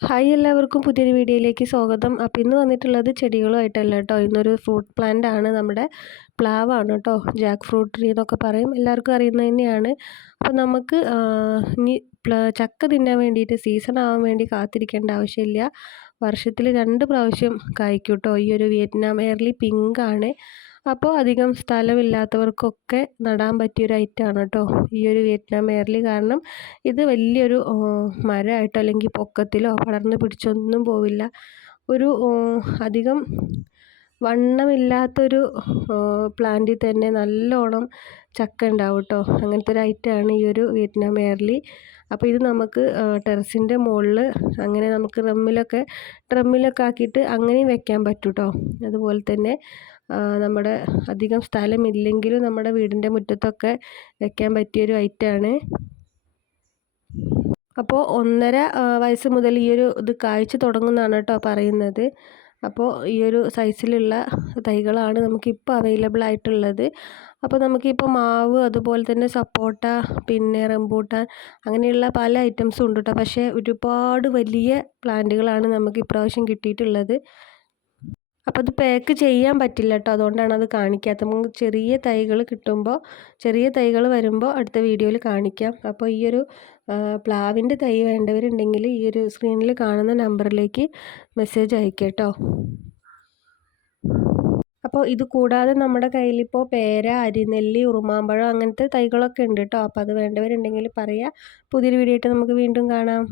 Hi എല്ലാവർക്കും പുതിയൊരു വീഡിയോയിലേക്ക് സ്വാഗതം. അപ്പോൾ ഇന്ന് വന്നിട്ടുള്ളത് ചെടികളുമായിട്ടല്ല കേട്ടോ. ഇന്നൊരു ഫ്രൂട്ട് പ്ലാന്റ് ആണ്. നമ്മുടെ പ്ലാവാണ് കേട്ടോ. ജാക്ക് ഫ്രൂട്ട് ട്രീ എന്നൊക്കെ പറയും. എല്ലാവർക്കും അറിയുന്നത് തന്നെയാണ്. അപ്പോൾ നമുക്ക് ഇനി ചക്ക തിന്നാൻ വേണ്ടിയിട്ട് സീസൺ ആവാൻ വേണ്ടി കാത്തിരിക്കേണ്ട ആവശ്യമില്ല. വർഷത്തിൽ രണ്ട് പ്രാവശ്യം കായ്ക്കും കേട്ടോ. ഈ ഒരു വിയറ്റ്നാം എയർലി പിങ്ക് ആണ്. അപ്പോൾ അധികം സ്ഥലമില്ലാത്തവർക്കൊക്കെ നടാൻ പറ്റിയൊരു ഐറ്റമാണ് കേട്ടോ ഈ ഒരു വിയറ്റ്നാം എയർലി കാരണം ഇത് വലിയൊരു മരമായിട്ടോ അല്ലെങ്കിൽ പൊക്കത്തിലോ പടർന്ന് പിടിച്ചൊന്നും പോവില്ല. ഒരു അധികം വണ്ണമില്ലാത്തൊരു പ്ലാന്റിൽ തന്നെ നല്ലോണം ചക്ക ഉണ്ടാവും കേട്ടോ അങ്ങനത്തെ ഒരു ഐറ്റമാണ് ഈ ഒരു വിയറ്റ്നാം എയർലി. അപ്പോൾ ഇത് നമുക്ക് ടെറസിന്റെ മുകളിൽ അങ്ങനെ നമുക്ക് ഡ്രമ്മിലൊക്കെ ഡ്രമ്മിലൊക്കെ ആക്കിയിട്ട് അങ്ങനെയും വെക്കാൻ പറ്റും കേട്ടോ അതുപോലെ തന്നെ നമ്മുടെ അധികം സ്ഥലമില്ലെങ്കിലും നമ്മുടെ വീടിന്റെ മുറ്റത്തൊക്കെ വെക്കാൻ പറ്റിയൊരു ഐറ്റമാണ് അപ്പോൾ ഒന്നര വയസ്സ് മുതൽ ഈ ഒരു ഇത് കായ്ച്ചു തുടങ്ങുന്നതാണ് കേട്ടോ പറയുന്നത്. അപ്പോൾ ഈ ഒരു സൈസിലുള്ള തൈകളാണ് നമുക്കിപ്പോൾ അവൈലബിൾ ആയിട്ടുള്ളത്. അപ്പോൾ നമുക്കിപ്പോൾ മാവ് അതുപോലെ തന്നെ സപ്പോട്ട പിന്നെ റംബൂട്ടാൻ അങ്ങനെയുള്ള പല ഐറ്റംസും ഉണ്ട് കേട്ടോ പക്ഷേ ഒരുപാട് വലിയ പ്ലാന്റുകളാണ് നമുക്ക് ഇപ്രാവശ്യം കിട്ടിയിട്ടുള്ളത്. അപ്പോൾ അത് പാക്ക് ചെയ്യാൻ പറ്റില്ല കേട്ടോ അതുകൊണ്ടാണ് അത് കാണിക്കാത്തത്. നമുക്ക് ചെറിയ തൈകൾ കിട്ടുമ്പോൾ ചെറിയ തൈകൾ വരുമ്പോൾ അടുത്ത വീഡിയോയിൽ കാണിക്കാം. അപ്പോൾ ഈ ഒരു പ്ലാവിന്റെ തൈ വേണ്ടവരുണ്ടെങ്കിൽ ഈ ഒരു സ്ക്രീനിൽ കാണുന്ന നമ്പറിലേക്ക് മെസ്സേജ് അയക്കാം കേട്ടോ അപ്പോൾ ഇത് കൂടാതെ നമ്മുടെ കയ്യിലിപ്പോൾ പേര അരിനെല്ലി ഉറുമാമ്പഴം അങ്ങനത്തെ തൈകളൊക്കെ ഉണ്ട് കേട്ടോ അപ്പോൾ അത് വേണ്ടവരുണ്ടെങ്കിൽ പറയാം. പുതിയൊരു വീഡിയോ ആയിട്ട് നമുക്ക് വീണ്ടും കാണാം.